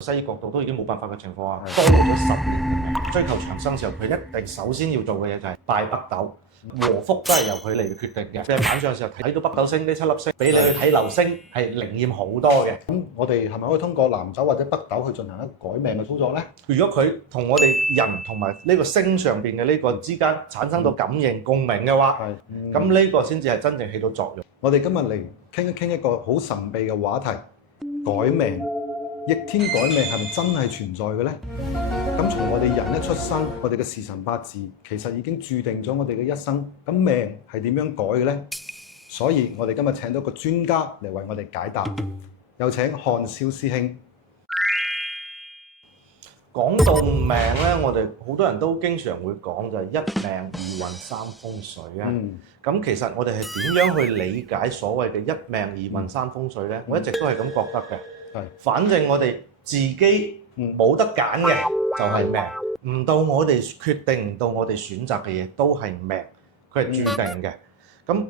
西醫角度都已經冇辦法嘅情況下，多活咗10年嘅命，追求長生時候，佢一定首先要做嘅嘢就係拜北斗。禍福都係由佢嚟決定嘅。即係晚上嘅時候睇到北斗星呢7粒星，比你去睇流星係靈驗好多嘅。咁我哋係咪可以通過南斗或者北斗去進行一個改命嘅操作呢？如果佢同我哋人同埋呢個星上邊嘅呢個之間產生到感應共鳴嘅話，咁呢個先至係真正起到作用。我哋今日嚟傾一個好神秘嘅話題，改命。逆天改命係咪真係存在嘅呢？咁從我哋人一出生，我哋嘅時辰八字其實已經註定咗我哋嘅一生。咁命係點樣改嘅呢？所以我哋今日請到個專家嚟為我哋解答。有請漢少師兄。講到命呢，我哋好多人都經常會講就係一命二運三風水啊。咁其實我哋係點樣去理解所謂嘅一命二運三風水呢？我一直都係咁覺得嘅。反正我哋自己冇得揀嘅就係命，唔到我哋決定，唔到我哋選擇嘅嘢都係命，佢係注定嘅。咁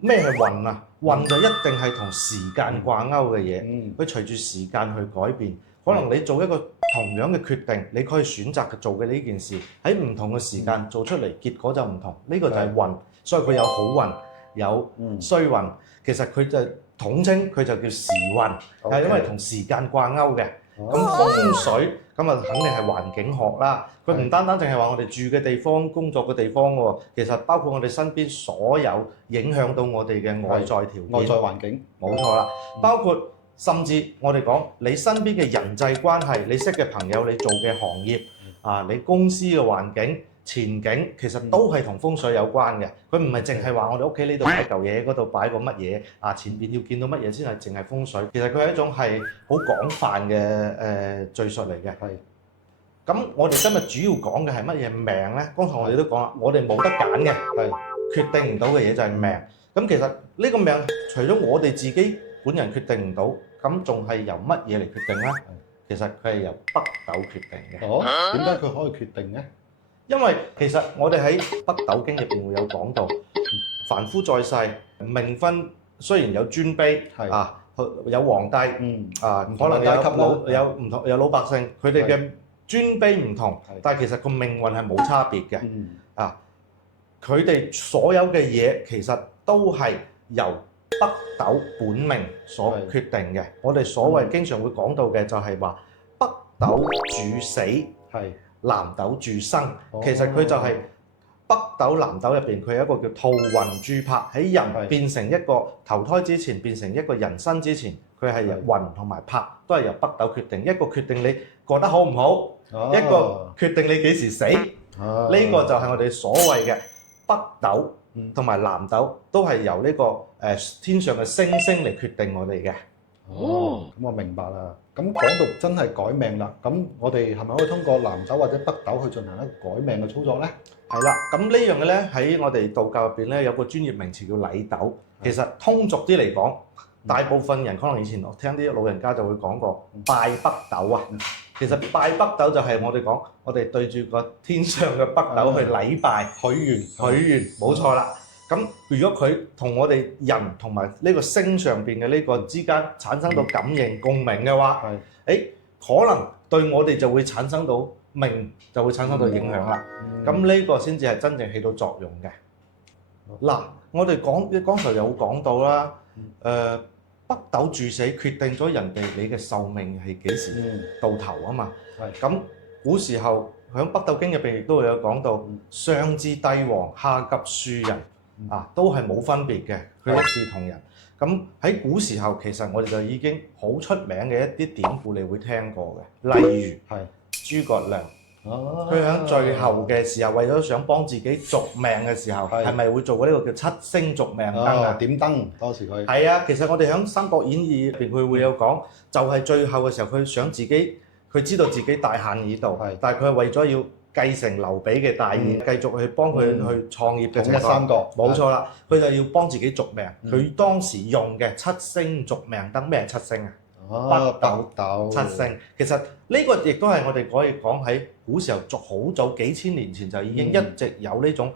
咩係運啊？運就一定係同時間掛鈎嘅嘢，佢隨住時間去改變。可能你做一個同樣嘅決定，你可以選擇做嘅呢件事喺唔同嘅時間做出嚟，結果就唔同。呢個就係運，所以佢有好運，有衰運。其實佢就統稱佢就叫時運，係因為同時間掛鈎嘅。咁風水咁啊，肯定係環境學啦。佢唔單單淨係話我哋住嘅地方、工作嘅地方喎，其實包括我哋身邊所有影響到我哋嘅外在條件、外在環境，冇錯啦。包括甚至我哋講你身邊嘅人際關係、你識嘅朋友、你做嘅行業啊、你公司嘅環境、前景，其實都係同風水有關嘅。佢唔係淨係話我哋屋企呢度擺嚿嘢，嗰度擺個乜嘢啊，前邊要見到乜嘢先係淨係風水。其實佢係一種係好廣泛嘅敘述嚟嘅。咁我哋今日主要講嘅係乜嘢命呢？剛才我哋都講啦，我哋冇得揀嘅，決定唔到嘅嘢就係命。咁其實呢個命除咗我哋自己本人決定唔到，咁仲係由乜嘢嚟決定呢？其實佢係由北斗決定嘅。點解佢可以決定呢？因為其實我哋喺北斗經入邊會有講到，凡夫在世，命分雖然有尊卑啊，有皇帝啊，可能有唔同有老百姓，佢哋嘅尊卑唔同，但係其實個命運係冇差別嘅。啊，佢哋所有嘅嘢其實都係由北斗本命所決定嘅。我哋所謂經常會講到嘅就係話北斗主死，南斗主生。其實佢就係北斗南斗入邊，佢有一個叫吐運珠魄，喺人變成一個投胎之前，變成一個人身之前，佢係由運同埋魄都係由北斗決定。一個決定你過得好唔好，一個決定你幾時死。呢個就係我哋所謂嘅北斗同埋南斗都係由呢個天上嘅星星嚟決定我哋嘅。咁我明白啦。咁講到真係改命啦，咁我哋係咪可以通過南斗或者北斗去進行一個改命嘅操作呢？係啦，咁呢樣嘅咧喺我哋道教入邊咧有個專業名詞叫禮斗。其實通俗啲嚟講，大部分人可能以前我聽啲老人家就會講過拜北斗啊。其實拜北斗就係我哋講，我哋對住個天上嘅北斗去禮拜許願，冇錯啦。咁如果佢同我哋人同埋呢個星上邊嘅呢個之間產生到感應共鳴嘅話，可能對我哋就會產生到命，就會產生到影響啦。咁呢個先至係真正起到作用嘅。嗱，我哋剛才有講到啦，北斗注死決定咗人哋你嘅壽命係幾時到頭啊嘛。咁古時候喺北斗經入邊亦都會有講到，上至帝王，下及庶人。都係冇分別嘅，佢一視同仁。咁喺古時候，其實我哋就已經好出名嘅一啲典故，你會聽過嘅。例如諸葛亮，佢喺最後嘅時候，為咗想幫自己續命嘅時候，係咪會做過呢個叫七星續命燈啊？點燈當時佢係啊，其實我哋喺《三國演義》入邊，佢會有講，就係最後嘅時候，佢想自己，佢知道自己大限已到，但係佢係為咗要繼承劉備嘅大業，繼續去幫佢去創業嘅情況。統一三國，冇錯啦，佢就要幫自己續命。佢當時用嘅七星續命燈，咩係七星啊？北斗七星。其實呢個亦都係我哋可以講喺古時候好早幾千年前就已經一直有呢種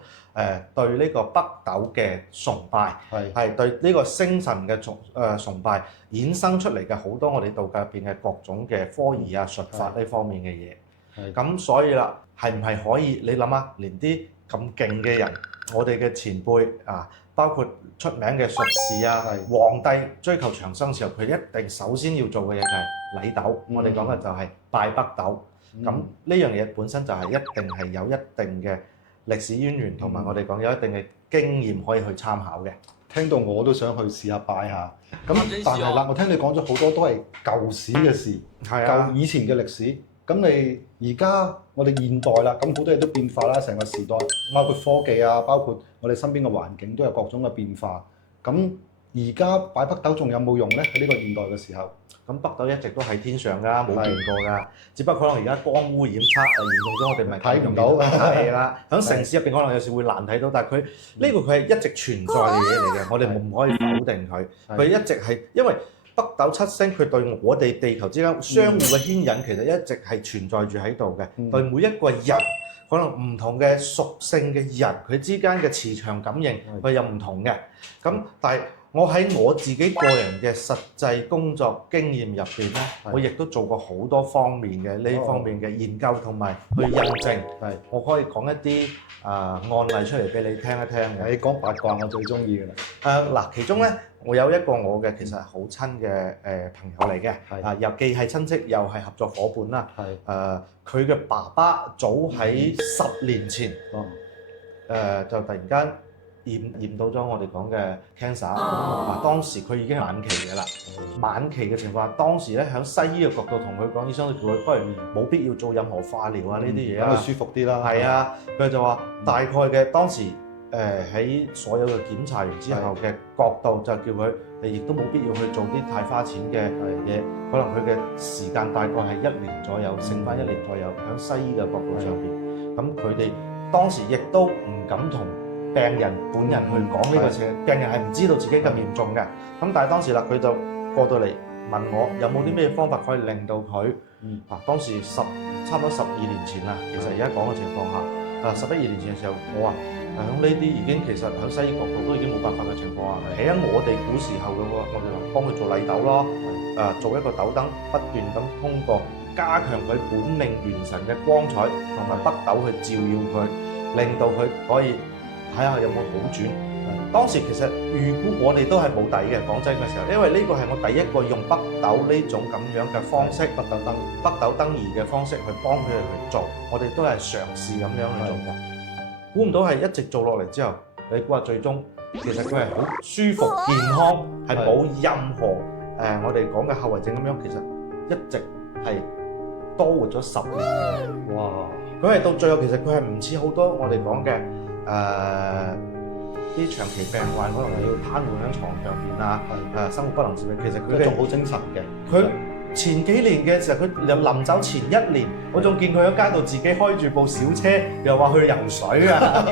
對呢個北斗嘅崇拜，係對呢個星神嘅崇拜衍生出嚟嘅好多我哋道教入邊嘅各種嘅科儀啊、術法呢方面嘅嘢。咁所以啦，係唔係可以？你諗下，連啲咁勁嘅人，我哋嘅前輩啊，包括出名嘅術士啊、皇帝追求長生嘅時候，佢一定首先要做嘅嘢就係禮斗。我哋講嘅就係拜北斗。咁呢樣嘢本身就係一定係有一定嘅歷史淵源，同埋我哋講有一定嘅經驗可以去參考嘅。聽到我都想去試下拜下。咁但係啦，我聽你講咗好多都係舊史嘅事，舊以前嘅歷史。咁你而家我哋現代啦，咁好多嘢都變化啦，成個時代包括科技啊，包括我哋身邊嘅環境都有各種嘅變化。咁而家擺北斗仲有冇用咧？喺呢個現代嘅時候？咁北斗一直都喺天上㗎，冇變過㗎。只不過可能而家光污染嚴重咗，我哋咪睇唔到。係啦，喺城市入邊可能有時會難睇到，但係佢呢個佢係一直存在嘅嘢嚟嘅，我哋唔可以否定佢。佢一直係因為北斗七星，佢對我哋地球之間相互嘅牽引，其實一直係存在住喺度嘅。對每一個人，可能唔同嘅屬性嘅人，佢之間嘅磁場感應佢有唔同嘅。咁但係我喺我自己個人嘅實際工作經驗入邊咧，我亦都做過好多方面嘅呢方面嘅研究同埋去印證。我可以講一啲案例出嚟俾你聽一聽嘅。你講八卦我最中意嘅啦。嗱，其中咧，我有一個我嘅其實係好親嘅朋友嚟嘅，又既係親戚又係合作伙伴啦。佢嘅爸爸早喺10年前，就突然間驗到咗我哋講嘅 cancer。當時佢已經係晚期嘅啦。晚期嘅情況下，當時咧喺西醫嘅角度同佢講，醫生叫佢不如冇必要做任何化療啊呢啲嘢等佢舒服啲啦。係啊，佢就話大概嘅當時喺所有嘅檢查完之後嘅角度就叫佢，你亦都冇必要去做啲太花錢嘅嘢。可能佢嘅時間大概係1年左右，剩翻1年左右喺西醫嘅角度上邊。咁佢哋當時亦都唔敢同病人本人去講呢個事，病人係唔知道自己咁嚴重嘅。咁但係當時啦，佢就過到嚟問我有冇啲咩方法可以令到佢當時差唔多12年前啦，其實而家講嘅情況下，11、12年前嘅時候，我話喺呢啲已經其實喺西醫角度都已經冇辦法嘅情況下，喺我哋古時候嘅喎，我哋話幫佢做禮斗咯，做一個斗燈，不斷咁通過加強佢本命元神嘅光彩同埋北斗去照耀佢，令到佢可以睇下有冇好轉。當時其實預估我哋都係冇底嘅，講真嘅時候，因為呢個係我第一個用北斗呢種咁樣嘅方式，北斗燈儀嘅方式去幫佢哋去做，我哋都係嘗試咁樣去做嘅。估唔到係一直做落嚟之後，你估下最終其實佢係好舒服健康，係冇任何我哋講嘅後遺症咁樣，其實一直係多活咗10年。哇！佢係到最後其實佢係唔似好多我哋講嘅啲長期病患，可能係要癱瘓喺床上邊啊，生活不能自理。其實佢仲好精神嘅。佢前幾年嘅時候，佢臨走前1年，我仲見佢喺街度自己開住部小車，又話去游水啊！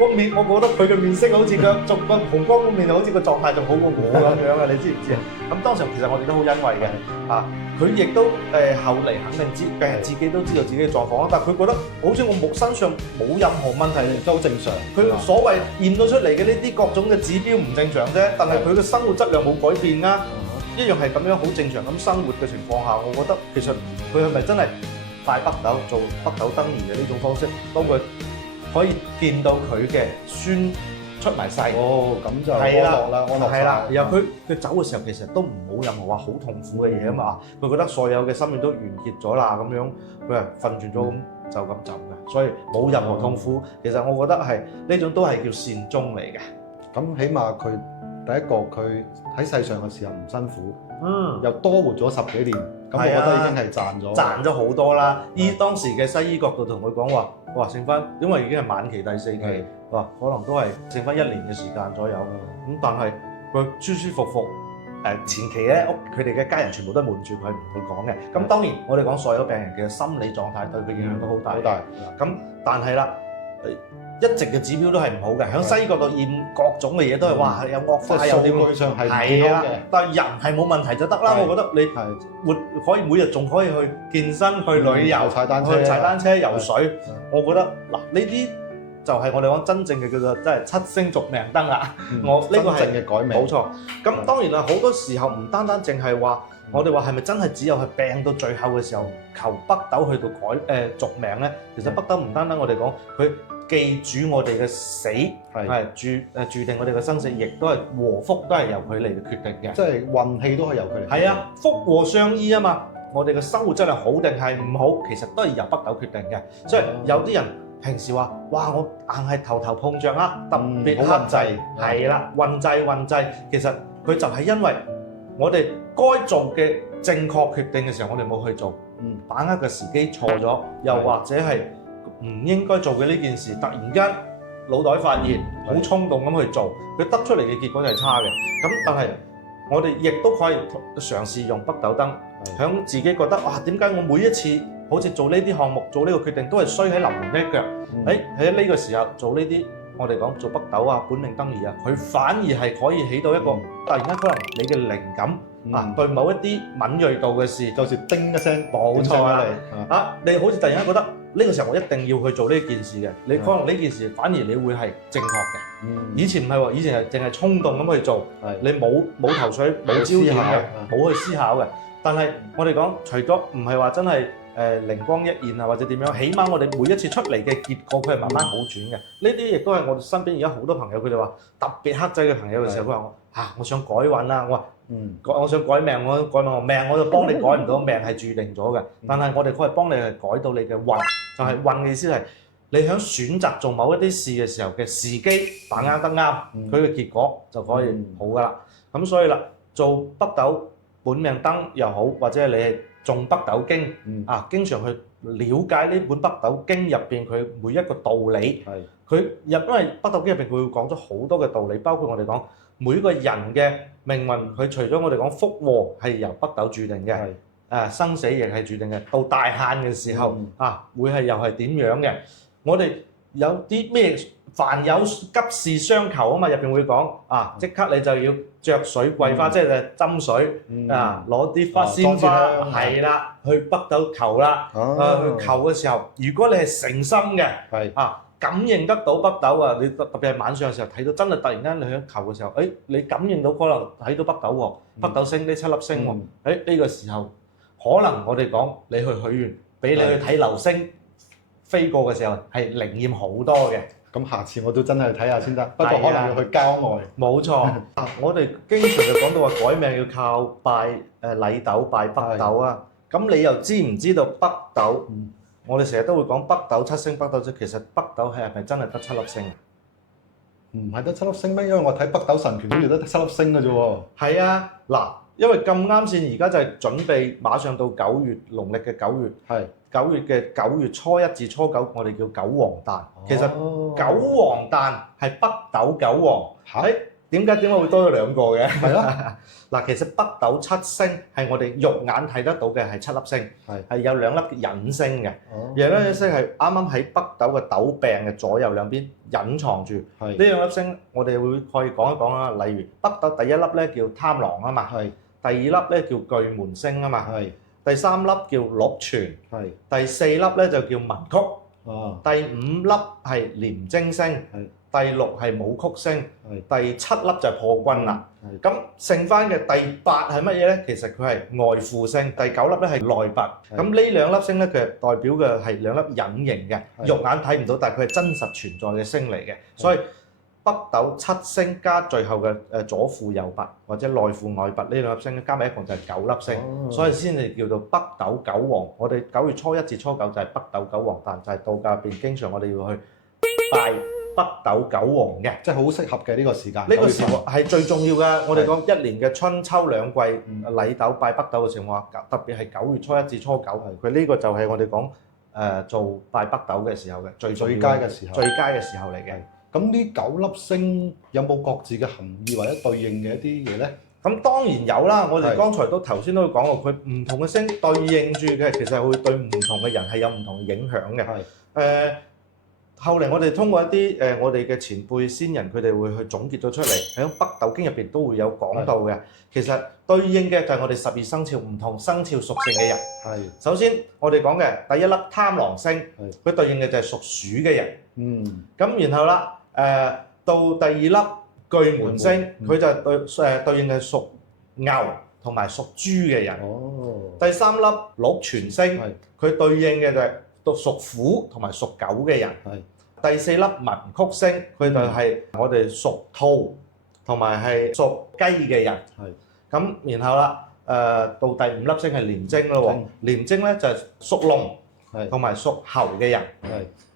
我覺得佢嘅面色好似個紅光滿面，就好似個狀態仲好過我咁樣啊！你知唔知啊？咁當時其實我哋都好欣慰嘅佢亦都後嚟肯定知，病人自己都知道自己嘅狀況，但係佢覺得好似我身上冇任何問題，都正常。佢所謂驗到出嚟嘅呢啲各種嘅指標唔正常啫，但係佢嘅生活質量冇改變啊，一樣係咁樣好正常咁生活嘅情況下，我覺得其實佢係咪真係拜北斗做北斗燈儀嘅呢種方式，當佢可以見到佢嘅孫出埋世，咁就安樂啦，安樂晒。係啦，然後佢走嘅時候其實都唔冇任何話好痛苦嘅嘢啊嘛，佢覺得所有嘅生命都完結咗啦，咁樣佢係瞓住咗咁就咁走嘅，所以冇任何痛苦。其實我覺得係呢種都係叫善終嚟嘅。咁起碼佢第一個佢喺世上嘅時候唔辛苦，又多活咗10幾年，咁我覺得已經係賺咗好多啦。以當時嘅西醫角度同佢講話，哇，剩翻因為已經係晚期第4期，哇，可能都係剩翻1年嘅時間左右。咁但係佢舒舒服服。前期咧佢哋嘅家人全部都瞞住佢，唔會講嘅。咁當然我哋講所有病人嘅心理狀態對佢影響都好大。咁但係啦，一直嘅指標都係唔好嘅。喺西醫角度驗各種嘅嘢都係話有惡化，有點數據上係唔健康嘅。但係人係冇問題就得啦。我覺得你可以每日仲可以去健身、去旅遊、踩單車、游水。我覺得嗱呢啲就係我哋講真正嘅叫做真係七星續命燈啦。我呢個係真正嘅改命，冇錯。咁當然啦，好多時候唔單單淨係話我哋話係咪真係只有係病到最後嘅時候求北斗去到續命咧？其實北斗唔單單我哋講佢記住我哋嘅死，係注定我哋嘅生死，亦都係禍福都係由佢嚟決定嘅。即係運氣都係由佢嚟。係啊，福禍相依啊嘛。我哋嘅生活質量好定係唔好，其實都係由北斗決定嘅。所以有啲人平時話：哇，我硬係頭頭碰着啦，特別克制，係啦，運滯。其實佢就係因為我哋該做嘅正確決定嘅時候，我哋冇去做，把握嘅時機錯咗，又或者係唔應該做嘅呢件事，突然間腦袋發熱，好衝動咁去做，佢得出嚟嘅結果就係差嘅。咁但係我哋亦都可以嘗試用北斗燈，響自己覺得哇，點解我每一次好似做呢啲項目、做呢個決定都係衰喺臨門一腳？喺呢個時候做呢啲，我哋講做北斗啊、本命燈儀啊，佢反而係可以起到一個突然間可能你嘅靈感啊，對某一啲敏鋭度嘅事，就似叮一聲，冇錯啊！你好似突然間覺得呢個時候我一定要去做呢件事嘅，你可能呢件事反而你會係正確嘅。以前唔係喎，以前係淨係衝動咁去做，你冇頭緒、冇焦點嘅，冇去思考嘅。但係我哋講，除咗唔係話真係靈光一現啊，或者點樣，起碼我哋每一次出嚟嘅結果，佢係慢慢好轉嘅。呢啲亦都係我哋身邊而家好多朋友，佢哋話特別克制嘅朋友嘅時候，佢話我想改運啦，我話我想改命，我改命我就幫你改唔到，命係注定咗嘅。但係我哋佢係幫你係改到你嘅運，就係運嘅意思係你喺選擇做某一啲事嘅時候嘅時機把握得啱，佢嘅結果就可以好噶啦。咁所以啦，做北斗本命燈又好，或者你係誦北斗經經常去了解呢本北斗經入邊佢每一個道理。佢因為北斗經入邊佢會講咗好多嘅道理，包括我哋講每個人嘅命運，佢除咗我哋講福禍係由北斗注定嘅，生死亦係注定嘅。到大限嘅時候會係又係點樣嘅？我哋有啲咩？凡有急事相求啊嘛，入邊會講即刻你就要着水桂花，即係斟水攞啲鮮花係啦，去北斗求啦。去求嘅時候，如果你係誠心嘅感應得到北斗啊，你特別係晚上嘅時候睇到，真係突然間你去求嘅時候，你感應到可能睇到北斗喎，北斗星呢7粒星喎，呢個時候可能我哋講你去許願，俾你去睇流星飛過嘅時候係靈驗好多嘅。咁下次我都真係去睇下先得，不過可能要去郊外。冇錯，我哋經常就講到話改命要靠拜禮斗、拜北斗啊。咁你又知唔知道北斗？我哋成日都會講北斗七星，北斗七，其實北斗係咪真係得7粒星？唔係得7粒星咩？因為我睇北斗神拳好似得7粒星嘅啫喎。係啊，嗱，因為咁啱先，而家就係準備馬上到9月，農曆嘅9月。9月嘅9月初1至初9，我哋叫九皇誕。其實九皇誕係北斗九皇。點解會多咗2個嘅？係啦，嗱，其實北斗七星係我哋肉眼睇得到嘅係7粒星，係有2粒隱星嘅。而呢粒星係啱啱喺北斗嘅斗柄嘅左右兩邊隱藏住。呢2粒星我哋會可以講一講啦。例如北斗第1粒咧叫貪狼啊嘛，第2粒咧叫巨門星啊嘛。第3粒叫祿存，第4粒咧就叫文曲，第5粒係廉貞星，第6係武曲星，第7粒就係破軍啦。咁剩翻嘅第8係乜嘢咧？其實佢係外父星，第9粒咧係內弼。咁呢2粒星咧，佢係代表嘅係2粒隱形嘅，肉眼睇唔到，但係佢係真實存在嘅星嚟嘅。所以北斗七星加最後嘅左父右弼或者內父外弼呢2粒星加埋一共就係9粒星，所以先至叫做北斗九皇。我哋9月初1至初9就係北斗九皇誕，就係道教入邊經常我哋要去拜北斗九皇嘅，即係好適合嘅呢個時間。呢個時候係最重要嘅。我哋講1年嘅春秋兩季禮斗拜北斗嘅情況下，特別係9月初1至初9，佢呢個就係我哋講做拜北斗嘅時候嘅最佳嘅時候嚟嘅。咁呢9粒星有冇各自嘅含義或者對應嘅一啲嘢咧？咁當然有啦，我哋剛才頭先都講過，佢唔同嘅星對應住嘅，其實會對唔同嘅人係有唔同嘅影響嘅。後嚟我哋通過一啲我哋嘅前輩先人，佢哋會去總結咗出嚟，喺北斗經入邊都會有講到嘅。其實對應嘅就係我哋12生肖唔同生肖屬性嘅人。係。首先我哋講嘅第一粒貪狼星，佢對應嘅就係屬鼠嘅人。咁然後啦，到第二粒巨門星，佢就對應嘅屬牛同埋屬豬嘅人。第三粒祿存星，佢對應嘅就係屬虎同埋屬狗嘅人。第四粒文曲星，佢就係我哋屬兔同埋係屬雞嘅人。咁然後啦，到第五粒星係廉貞咯喎，廉貞咧就係屬龍同埋屬猴嘅人。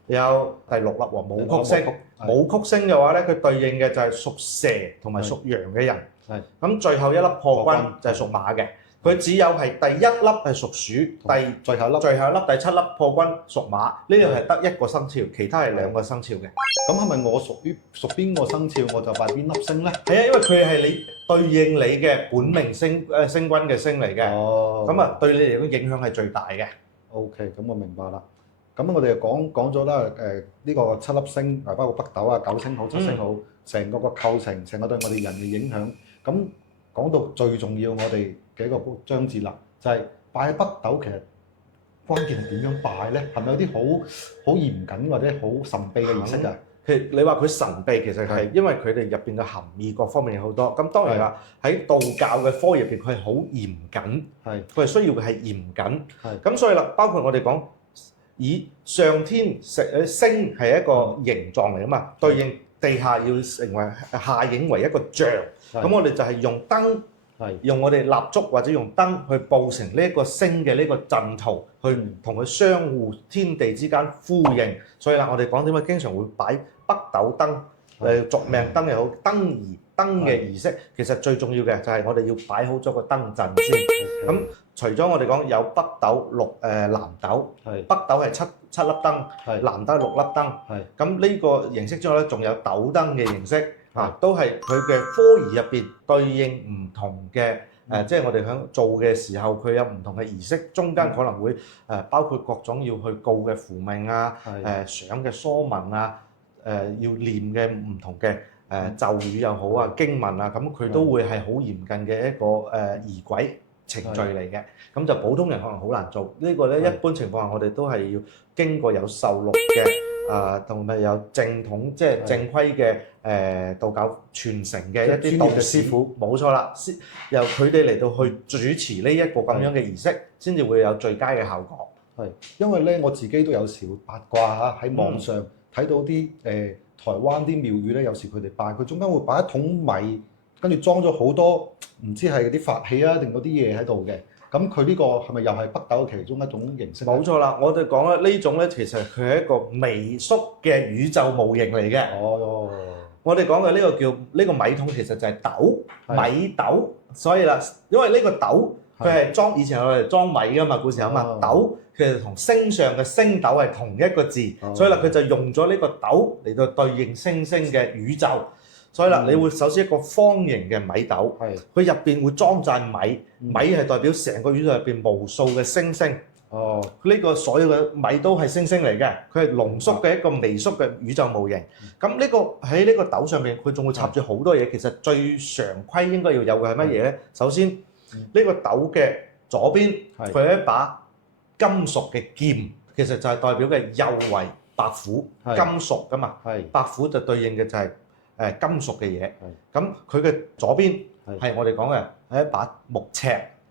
有第六粒喎，武曲星，武曲星嘅話咧，佢對應嘅就係屬蛇同埋屬羊嘅人。咁最後一粒破軍就係屬馬嘅，佢只有係第一粒係屬鼠，最後一粒第七粒破軍屬馬，呢個係得一個生肖，其他係兩個生肖嘅。咁係咪我屬邊個生肖我就拜邊粒星咧？係啊，因為佢係你對應你嘅本命星君嘅星嚟嘅。咁啊，對你嚟講影響係最大嘅。OK，咁我明白啦。咁我哋就講咗啦，呢個7粒星，包括北斗啊、9星好、7星好，成個構成，成個對我哋人嘅影響。咁講到最重要，我哋嘅一個章節啦，就係拜喺北斗，其實關鍵係點樣拜咧？係咪有啲好嚴謹或者好神秘嘅儀式㗎？你話佢神秘，其實係因為佢哋入邊嘅含義各方面有好多。咁當然啦，喺道教嘅科入邊，佢係好嚴謹，佢係需要嘅係嚴謹。咁所以啦，包括我哋講以上天星係一個形狀嚟啊嘛，對應地下要成為下影為一個像。咁我哋就係用燈，用我哋蠟燭或者用燈去佈成呢一個星嘅呢個陣圖，去同佢相互天地之間呼應。所以啦，我哋講點解經常會擺北斗燈，續命燈又好，燈嘅儀式，其實最重要嘅就係我哋要擺好咗個燈陣先。咁除咗我哋講有北斗南斗，北斗係七粒燈，南斗係6粒燈。咁呢個形式之外咧，仲有斗燈嘅形式，都係佢嘅科儀入邊對應唔同嘅即係我哋喺做嘅時候，佢有唔同嘅儀式，中間可能會包括各種要去告嘅符命啊，上嘅疏文啊，要念嘅唔同嘅咒語又好啊，經文啊，咁佢都會係好嚴謹嘅一個儀軌程序嚟嘅。咁就普通人可能好難做呢個咧。一般情況下，我哋都係要經過有受錄嘅同埋有正統即係正規嘅道教傳承嘅一啲道師傅，冇錯啦，由佢哋嚟到去主持呢一個咁樣嘅儀式，先至會有最佳嘅效果。因為咧我自己都有時會八卦嚇，喺網上睇到啲台灣啲廟宇咧，有時佢哋拜，佢中間會擺一桶米，跟住裝咗好多唔知係啲法器啊定嗰啲嘢喺度嘅。咁佢呢個係咪又係北斗其中一種形式？冇錯啦，我哋講咧呢種咧，其實佢係一個微縮嘅宇宙模型嚟嘅。我哋講嘅呢個叫呢個米桶，其實就係斗米斗。所以啦，因為呢個斗佢係以前我哋裝米噶嘛，古時候嘛，斗其實同星上嘅星斗係同一個字，所以啦佢就用咗呢個斗嚟到對應星星嘅宇宙。所以啦，你會首先一個方形嘅米斗，佢入邊會裝曬米，米係代表成個宇宙入邊無數嘅星星。呢個所有嘅米都係星星嚟嘅，佢係濃縮嘅一個微縮嘅宇宙模型。咁呢個喺呢個斗上面，佢仲會插住好多嘢。其實最常規應該要有嘅係乜嘢咧？首先呢個斗嘅左邊，佢係一把金屬嘅劍，其實就係代表嘅右為白虎，金屬噶嘛。白虎就對應嘅就係金屬嘅嘢。咁佢嘅左邊係我哋講嘅係一把木尺，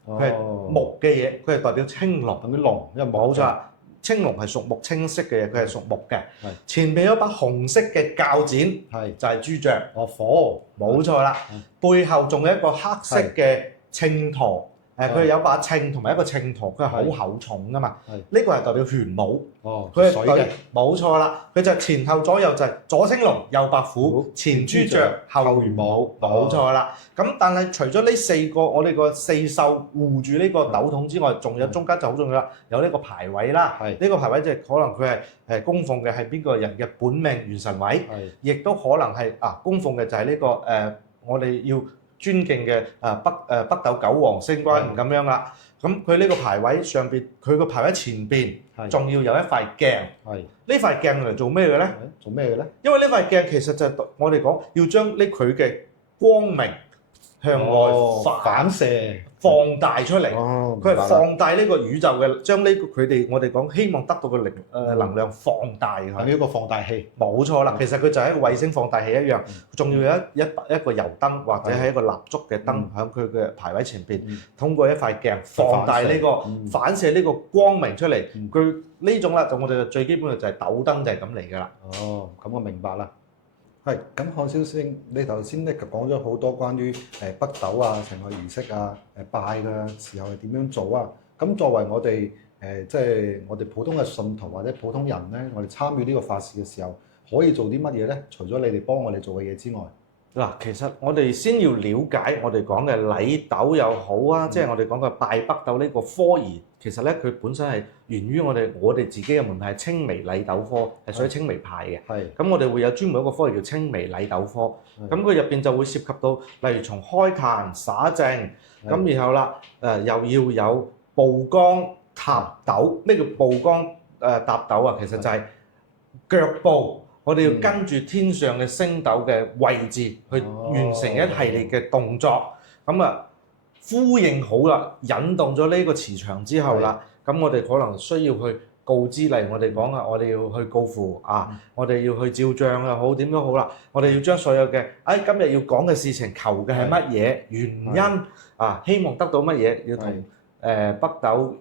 佢係木嘅嘢，佢係代表青龍，等於龍，因為冇錯，青龍係屬木，青色嘅嘢，佢係屬木嘅。前邊有一把紅色嘅鉸剪，就係朱雀，火，冇錯啦。背後仲有一個黑色嘅秤砣。佢有把秤同埋一個秤砣，佢係好厚重噶嘛。呢個係代表玄武，佢係水嘅，冇錯啦。佢就前後左右就係左青龍，右白虎，前朱雀，後玄武，冇錯啦。咁但係除咗呢4個，我哋個4獸護住呢個斗桶之外，仲有中間就好重要啦，有呢個牌位啦。呢個牌位即係可能佢係供奉嘅係邊個人嘅本命元神位，亦都可能係供奉嘅就係呢個我哋要尊敬嘅北斗九王星君咁樣啦。咁佢呢個牌位上邊，佢個牌位前邊仲要有一塊鏡。係呢塊鏡嚟做咩嘅咧？做咩嘅咧？因為呢塊鏡其實就係我哋講要將呢佢嘅光明向外反射放大出嚟。哦，佢係放大呢個宇宙嘅，將呢個我哋講希望得到嘅能量放大佢。係一個放大器。冇錯啦，其實佢就係一個衛星放大器一樣，仲要有一個油燈或者係一個蠟燭嘅燈喺佢嘅牌位前邊，通過一塊鏡放大呢個反射呢個光明出嚟。佢呢種啦，就我哋最基本嘅就係斗燈就係咁嚟㗎啦。哦，咁我明白啦。係，咁漢先生，你頭先咧就講咗好多關於北斗啊、成個儀式啊、拜嘅時候係點樣做啊。咁作為我哋即係我哋普通嘅信徒或者普通人咧，我哋參與呢個法事嘅時候，可以做啲乜嘢咧？除咗你哋幫我哋做嘅嘢之外，嗱，其實我哋先要了解我哋講嘅禮斗又好啊，即係我哋講嘅拜北斗呢個科儀，其實咧佢本身係源於我哋自己嘅門派係青微禮斗科，係屬於青微派嘅。係。咁我哋會有專門一個科儀叫青微禮斗科。咁佢入邊就會涉及到，例如從開壇灑淨，咁然後啦又要有曝光塔斗。咩叫曝光塔斗啊？其實就係腳步。我哋要跟住天上嘅星斗嘅位置去完成一系列嘅動作，咁呼應好啦，引動咗呢個磁場之後啦，咁我哋可能需要去告知，例如我哋講我哋要去告符啊，我哋要去照帳又好，點都好啦，我哋要將所有嘅今日要講嘅事情，求嘅係乜嘢原因啊，希望得到乜嘢，要同北斗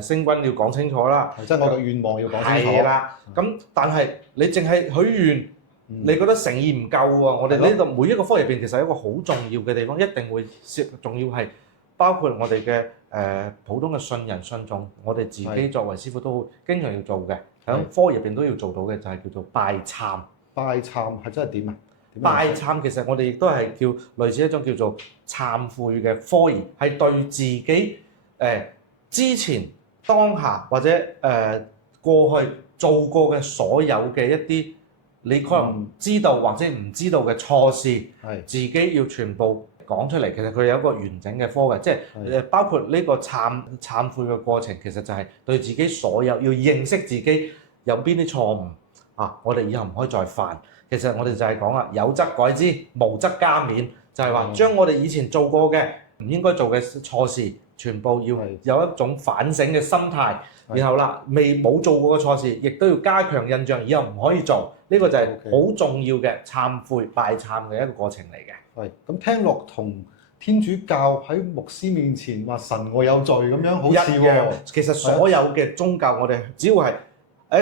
星君要講清楚啦，即係我嘅願望要講清楚。係啦，咁但係你淨係許願，你覺得誠意唔夠喎？我哋呢度每一個科入邊其實有一個好重要嘅地方，一定會仲要係包括我哋嘅普通嘅信人信眾，我哋自己作為師傅都經常要做嘅，喺科入邊都要做到嘅就係叫做拜懺。拜懺係真係點啊？拜懺其實我哋亦都係叫類似一種叫做懺悔嘅科儀，係對自己之前、當下或者過去做過嘅所有嘅一啲你可能知道或者唔知道嘅錯事，自己要全部講出嚟。其實佢有一個完整嘅科嘅，即係包括呢個懺悔嘅過程，其實就係對自己所有要認識自己有邊啲錯誤啊，我哋以後唔可以再犯。其實我哋就係講啦，有則改之，無則加勉，就係話將我哋以前做過嘅唔應該做嘅錯事，全部要有一種反省嘅心態，然後啦，冇做過嘅錯事，亦都要加強印象，以後唔可以做。呢個就係好重要嘅懺悔拜懺嘅一個過程嚟嘅。係，咁聽落同天主教喺牧師面前話神我有罪咁樣好似喎。其實所有嘅宗教，我哋只要係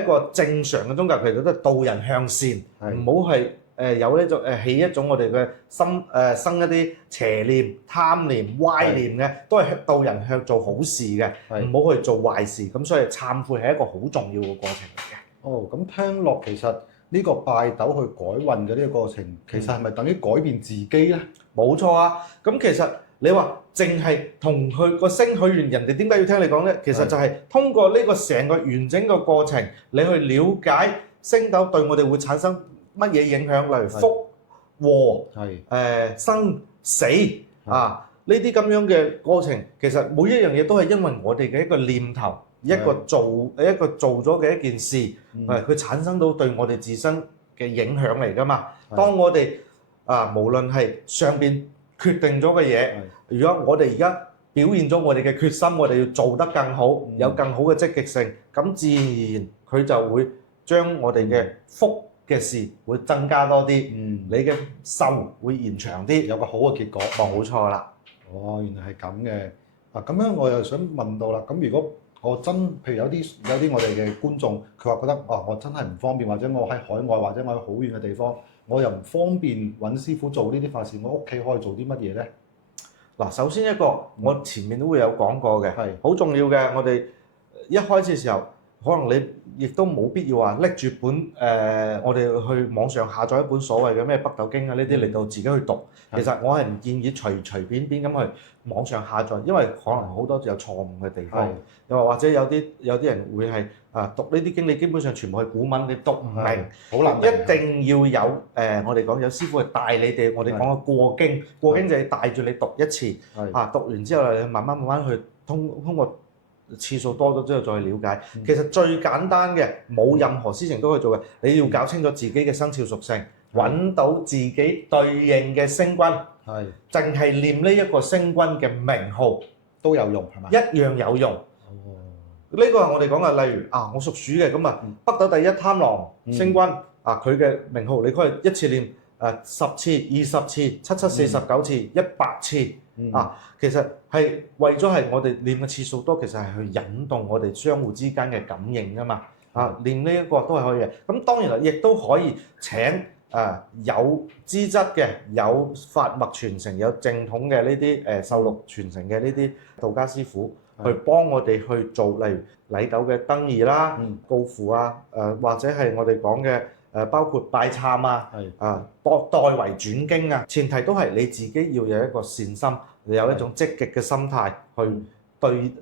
一個正常嘅宗教，其實都係導人向善，唔好係有呢種起一種我哋嘅心生一啲邪念、貪念、歪念嘅，都係導人向做好事嘅，唔好去做壞事。咁所以懺悔係一個好重要嘅過程嚟嘅。哦，咁聽落其實呢個拜斗去改運嘅呢個過程，其實係咪等於改變自己咧？冇錯啊！咁其實你話淨係同佢個星許願，人哋點解要聽你講咧？其實就係通過呢個成個完整嘅過程，你去了解星斗對我哋會產生乜嘢影響，例如福禍、生死啊呢啲咁樣嘅過程，其實每一樣嘢都係因為我哋嘅一個念頭，一個做咗嘅一件事，佢產生到對我哋自身嘅影響嚟㗎嘛。當我哋無論係上邊決定咗嘅嘢，如果我哋而家表現咗我哋嘅決心，我哋要做得更好，有更好嘅積極性，咁自然佢就會將我哋嘅福嘅事會增加多啲，你嘅壽會延長啲，有個好嘅結果。冇錯啦。哦，原來係咁嘅。咁樣我又想問到啦。咁如果我譬如有啲我哋嘅觀眾，佢話覺得我真係唔方便，或者我喺海外，或者我喺好遠嘅地方，我又唔方便揾師傅做呢啲法事，我屋企可以做啲乜嘢咧？嗱，首先一個我前面都會有講過嘅，係好重要嘅。我哋一開始嘅時候，可能你亦都冇必要話拎住本我哋去網上下載一本所謂嘅咩北斗經啊呢啲嚟到自己去讀。其實我係唔建議隨便咁去網上下載，因為可能好多有錯誤嘅地方，又或者有啲人會係讀呢啲經，你基本上全部係古文，你讀唔明，好難明。一定要有我哋講有師傅去帶你哋，我哋講嘅過經，過經就係帶住你讀一次，讀完之後你慢慢去通過次數多咗之後再去了解。其實最簡單嘅，冇任何事情都可以做嘅，你要搞清楚自己嘅生肖屬性。揾到自己對應嘅星君，淨係念呢一個星君嘅名號都有用係嘛？一樣有用。呢個係我哋講嘅，例如我屬鼠嘅咁北斗第一貪狼星君佢嘅名號，你可以一次念10次、20次、749次、100次其實係為咗係我哋念嘅次數多，其實係去引動我哋相互之間嘅感應㗎嘛。念呢一個都係可以嘅。咁當然啦，亦都可以請有資質嘅、有法脈傳承、有正統嘅呢啲壽祿傳承嘅呢啲道家師傅，去幫我哋去做，例如禮斗嘅登儀啦、告符或者係我哋講嘅包括拜懺代為轉經前提都係你自己要有一個善心，有一種積極嘅心態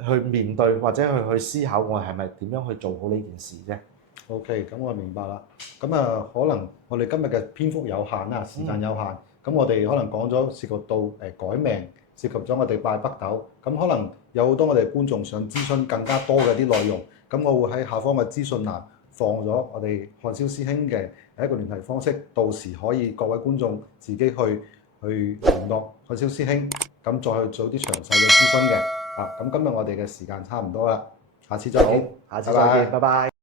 去面對或者去思考我係咪點樣去做好呢件事啫。OK， 咁我明白啦。咁可能我哋今日嘅篇幅有限啦，時間有限。咁我哋可能講咗涉及到改命，涉及咗我哋拜北斗。咁可能有好多我哋觀眾想諮詢更加多嘅啲內容。咁我會喺下方嘅資訊欄放咗我哋漢蕭師兄嘅一個聯繫方式，到時可以各位觀眾自己去聯絡漢蕭師兄，咁再去做啲詳細嘅諮詢嘅。咁今日我哋嘅時間差唔多啦，下次再見，下次再見，拜拜。